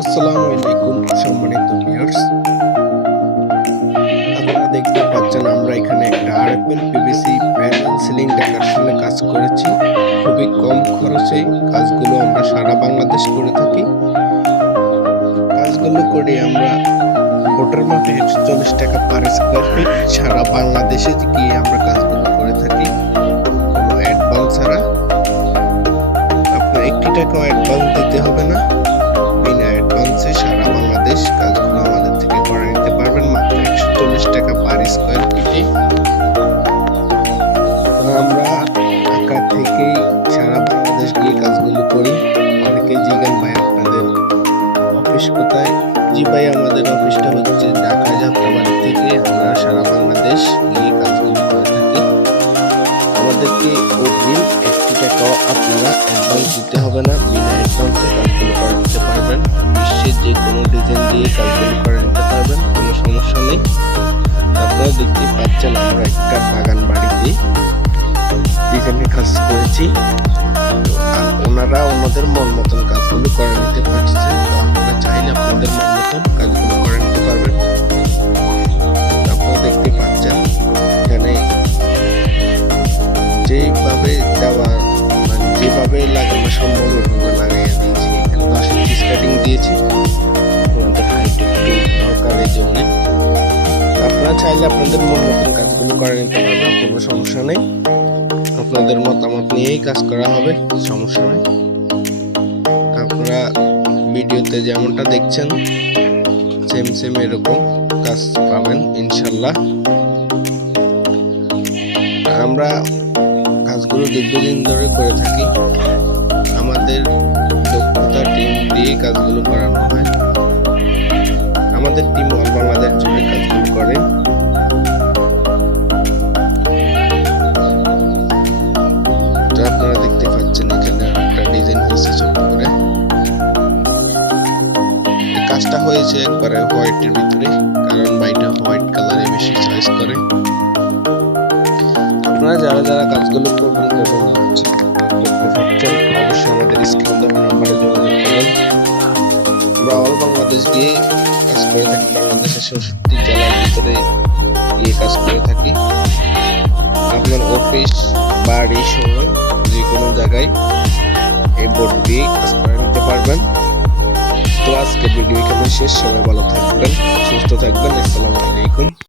আসসালামু আলাইকুম সম্মানিত ভিউয়ার্স, আপনারা দেখতে পাচ্ছেন আমরা এখানে একটা আরএফএল পিভিসি প্যানেল সিলিং ডেকোরেশনে কাজ করেছি। খুবই কম খরচে কাজগুলো আমরা সারা বাংলাদেশ করে থাকি। কাজগুলো করে আমরা বোর্ডের মাপে 140 টাকা পার স্কোয়ার ফিট সারা বাংলাদেশে গিয়ে আমরা কাজগুলো করে থাকি কোনো অ্যাডভান্স ছাড়া। আপনার 1 টাকাও অ্যাডভান্স দিতে হবে না, বিনা অ্যাডভান্সে সারা বাংলাদেশ কাজগুলো আমাদের থেকে করে নিতে পারবেন মাত্র 140 টাকা পার স্কোয়ার ফিটে। আমরা ঢাকা থেকেই সারা বাংলাদেশ গিয়ে কাজগুলো করি। অনেকে জিজ্ঞান ভাই আপনাদের অফিস কোথায়? জি ভাই, আমাদের অফিসটা হচ্ছে ঢাকা যাত্রাবাড়ি থেকে। আমরা সারা বাংলাদেশ গিয়ে কাজগুলো করে থাকি। আমাদেরকে অগ্রিম 1 টাকাও আপনারা অ্যাডভান্স দিতে হবে না, বিনা অ্যাডভান্সে কাজগুলো করে নিতে পারবেন। বিশ্বের যে কোনো ডিজাইন দিয়ে কাজগুলো করে নিতে পারবেন, কোনো সমস্যা নেই। আপনারা দেখতে পাচ্ছেন আমরা একটা বাগান বাড়িতে ডিজাইনের কাজ করেছি। আর ওনারা ওনাদের মন মতন কাজগুলো করে নিতে পারছেন। তো আপনারা চাইলে আপনাদের মন মতন কাজগুলো করে নিতে পারবেন। আপনারা দেখতে পাচ্ছেন এখানে যেভাবে দেওয়া যেভাবে লাগানো সম্ভব ওইভাবে লাগাইয়া দিয়েছি। এখানে 10 ইঞ্চি কাটিং দিয়েছি, ওনাদের হাইট একটু দরকার এই জন্যে। আপনারা চাইলে আপনাদের মন মতন কাজগুলো করে নিতে পারবেন, কোনো সমস্যা নেই। আপনাদের মতামত নিয়েই কাজ করা হবে, সমস্যা নেই। আপনারা ভিডিওতে যেমনটা দেখছেন সেম এরকম কাজ পাবেন ইনশাল্লাহ। আমরা কাজগুলো দীর্ঘদিন ধরে করে থাকি। আমাদের দক্ষতা টিম দিয়ে কাজগুলো করানো হয়। আমাদের টিম অল বাংলাদেশ জুড়ে কাজগুলো করে। তো আপনারা দেখতে পাচ্ছেন এখানে একটা ডিজাইন হয়েছে ছোট করে। কাজটা হয়েছে একবারে হোয়াইটের ভিতরে, কারণ বাইটা হোয়াইট কালারে বেশি চয়েস করে। আপনারা যারা যারা কাজগুলো করবেন করতে পারছেন অবশ্যই আমাদের স্ক্রিন দেওয়া নাম্বারে যোগাযোগ করুন। আমরা অল বাংলাদেশ গিয়ে কাজ করে থাকি, বাংলাদেশের 64 জেলার ভিতরে গিয়ে কাজ করে থাকি। আপনার অফিস বাড়ি সহ যে কোনো জায়গায় এই বোর্ড দিয়ে কাজ করে নিতে পারবেন। তো আজকের ভিডিও এখানে শেষ। সবাই ভালো থাকবেন, সুস্থ থাকবেন। আসসালামু আলাইকুম।